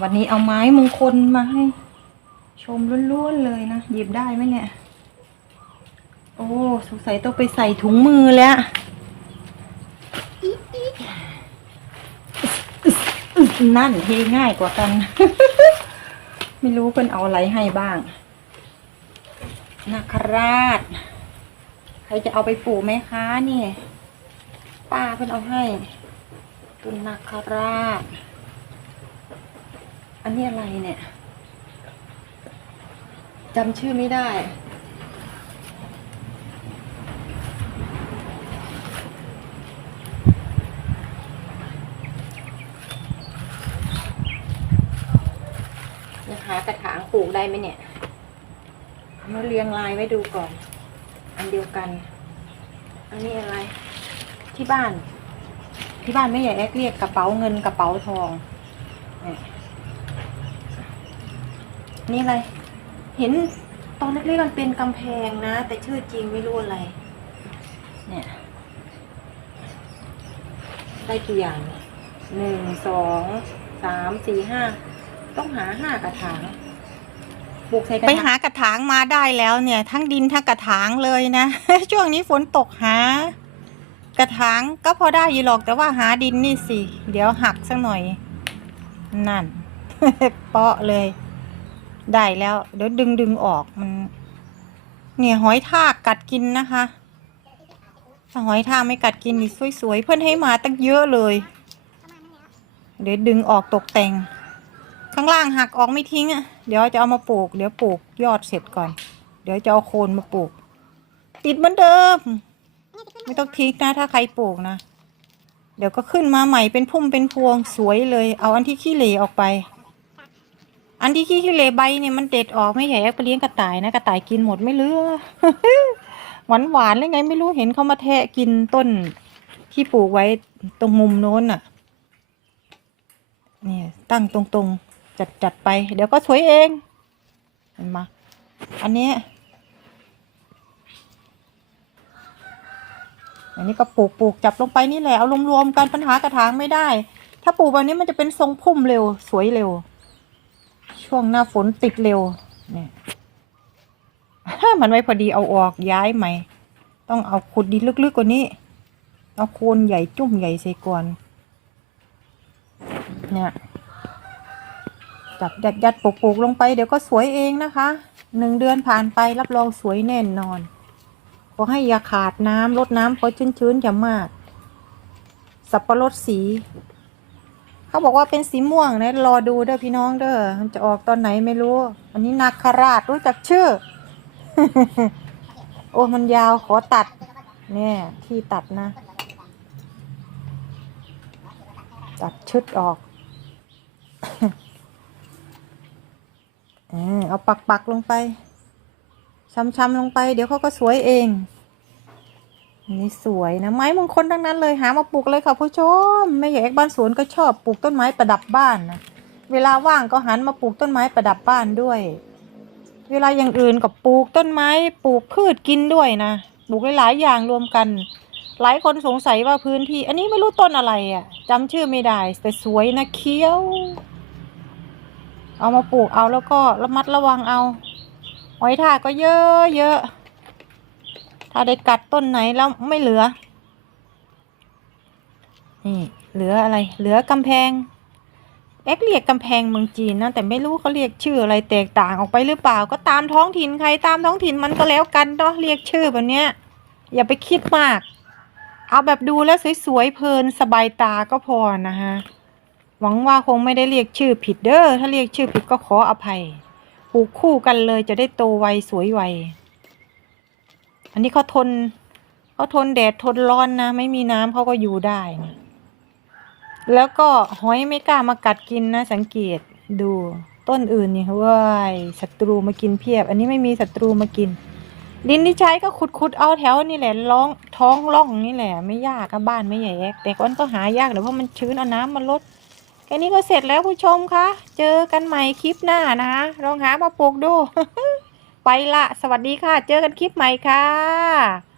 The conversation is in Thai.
วันนี้เอาไม้มงคลมาให้ ชมล้วนๆเลยนะหยิบได้ไหมเนี่ย โอ้สงสัยต้องไปใส่ถุงมือแล้วนั่นเทง่ายกว่ากัน ไม่รู้เพิ่นเอาอะไรให้บ้างนาคราช ใครจะเอาไปปลูกไหมคะนี่ ป้าเพิ่นเอาให้ตุนนาคราช นนี้อะไรเนี่ยจำชื่อไม่ได้ นะคะกระถางปลูกได้ไหมเนี่ยมาเรียงลายไว้ดูก่อน อันเดียวกัน อันนี้อะไร ที่บ้าน ที่บ้านไม่ใหญ่แอกเรียกกระเป๋าเงินกระเป๋าทองเนี่ย นี่อะไร เห็นตอนแรกๆมันเป็นกำแพงนะ แต่ชื่อจริงไม่รู้อะไร เนี่ย ได้กี่อย่างเนี่ยหนึ่งสองสามสี่ห้าต้องหาห้ากระถางปลูกใส่กระไปถางหากระถางมาได้แล้วเนี่ย ทั้งดินทั้งกระถางเลยนะ ช่วงนี้ฝนตกหา กระถางก็พอได้อยู่หรอกแต่ว่าหาดินนี่สิ เดี๋ยวหักสักหน่อย นั่น เปาะเลย ได้แล้ว เดี๋ยวดึงดึงออกมัน เนี่ยหอยทากกัดกินนะคะถ้าหอยทากไม่กัดกินนี่สวยๆเพื่อนให้มาตั้งเยอะเลย เดี๋ยวดึงออกตกแต่ง ข้างล่างหักออกไม่ทิ้งอะเดี๋ยวจะเอามาปลูก เดี๋ยวปลูกยอดเสร็จก่อน เดี๋ยวจะเอาโคนมาปลูก ติดเหมือนเดิม ไม่ต้องทิ้งนะถ้าใครปลูกนะ เดี๋ยวก็ขึ้นมาใหม่เป็นพุ่มเป็นพวงสวยเลย เอาอันที่ขี้เหร่ออกไป อันที่ขี้เหร่ใบเนี่ยมันเด็ดออกไม่ใหญ่ไปเลี้ยงกระต่ายนะกระต่ายกินหมดไม่เหลือหวานหวานๆเลยไงไม่รู้เห็นเขามาแทะกินต้นที่ปลูกไว้ตรงมุมโน้นน่ะนี่ตั้งตรงๆ จัดจัดไป เดี๋ยวก็สวยเองเห็นไหมอันนี้ อันนี้ก็ปลูกปลูกจับลงไปนี่แหละเอารวมๆกันปัญหากระถางไม่ได้ ถ้าปลูกแบบนี้มันจะเป็นทรงพุ่มเร็วสวยเร็ว ช่วงหน้าฝนติดเร็วเนี่ยมันไม่พอดีเอาออกย้ายใหม่ ต้องเอาขุดดินลึกๆกว่านี้ เอาโคนใหญ่จุ่มใหญ่ใส่ก่อนเนี่ยจับยัดยัดปลูกปลูกลงไปเดี๋ยวก็สวยเองนะคะหนึ่งเดือนผ่านไปรับรองสวยแน่นอน ขอให้อย่าขาดน้ำลดน้ำเพราะชื้นๆอย่ามาก สับปะรดสี เขาบอกว่าเป็นสีม่วงนะรอดูเด้อพี่น้องเด้อมันจะออกตอนไหนไม่รู้ อันนี้นาคราชรู้จักชื่อ โอ้มันยาวขอตัด เนี่ยที่ตัดนะตัดชุดออกเออเอาปักปักลงไปช้ำๆลงไป เดี๋ยวเขาก็สวยเอง นี่สวยนะไม้มงคลทั้งนั้นเลยหามาปลูกเลยค่ะผู้ชมแม่ใหญ่เอกบ้านสวนก็ชอบปลูกต้นไม้ประดับบ้านนะเวลาว่างก็หันมาปลูกต้นไม้ประดับบ้านด้วย เวลาอย่างอื่นก็ปลูกต้นไม้ปลูกพืชกินด้วยนะปลูกหลายๆอย่างรวมกัน หลายคนสงสัยว่าพื้นที่ อันนี้ไม่รู้ต้นอะไรอะจำชื่อไม่ได้แต่สวยนะเคี้ยว เอามาปลูกเอาแล้วก็ระมัดระวังเอาหอยทากก็เยอะเยอะ ถ้าได้กัดต้นไหนแล้วไม่เหลือ นี่เหลืออะไร เหลือกำแพงเอ็กเรียกกำแพงเมืองจีนนะแต่ไม่รู้เขาเรียกชื่ออะไรแตกต่างออกไปหรือเปล่า ก็ตามท้องถิ่นใครตามท้องถิ่นมันก็แล้วกันเนาะเรียกชื่อแบบเนี้ย อย่าไปคิดมาก เอาแบบดูแล้วสวยๆเพลินสบายตาก็พอนะฮะหวังว่าคงไม่ได้เรียกชื่อผิดเด้อถ้าเรียกชื่อผิดก็ขออภัยปลูกคู่กันเลยจะได้โตไวสวยไว อันนี้เขาทนเขาทนแดดทนร้อนนะ ไม่มีน้ำเขาก็อยู่ได้นะแล้วก็หอยไม่กล้ามากัดกินนะ สังเกตดูต้นอื่นนี่เว้ยศัตรูมากินเพียบ อันนี้ไม่มีศัตรูมากิน ดินที่ใช้ก็ขุดขุดๆเอาแถวนี่แหละร้องท้องร่องนี่แหละ ไม่ยากอะบ้านไม่ใหญ่แอกแต่ก้อนก็หายากเดี๋ยวเพราะมันชื้นเอาน้ำมาลดแค่นี้ก็เสร็จแล้วผู้ชมคะเจอกันใหม่คลิปหน้านะคะลองหามาปลูกดู ไปละ สวัสดีค่ะ เจอกันคลิปใหม่ค่ะ